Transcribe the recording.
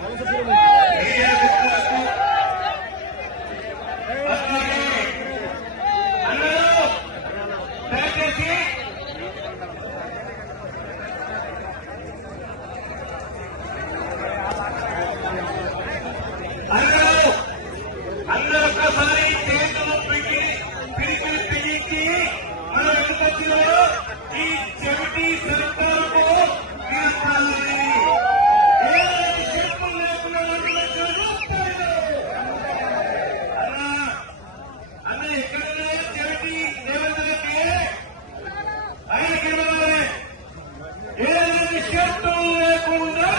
media మిత్రులకు உண்டு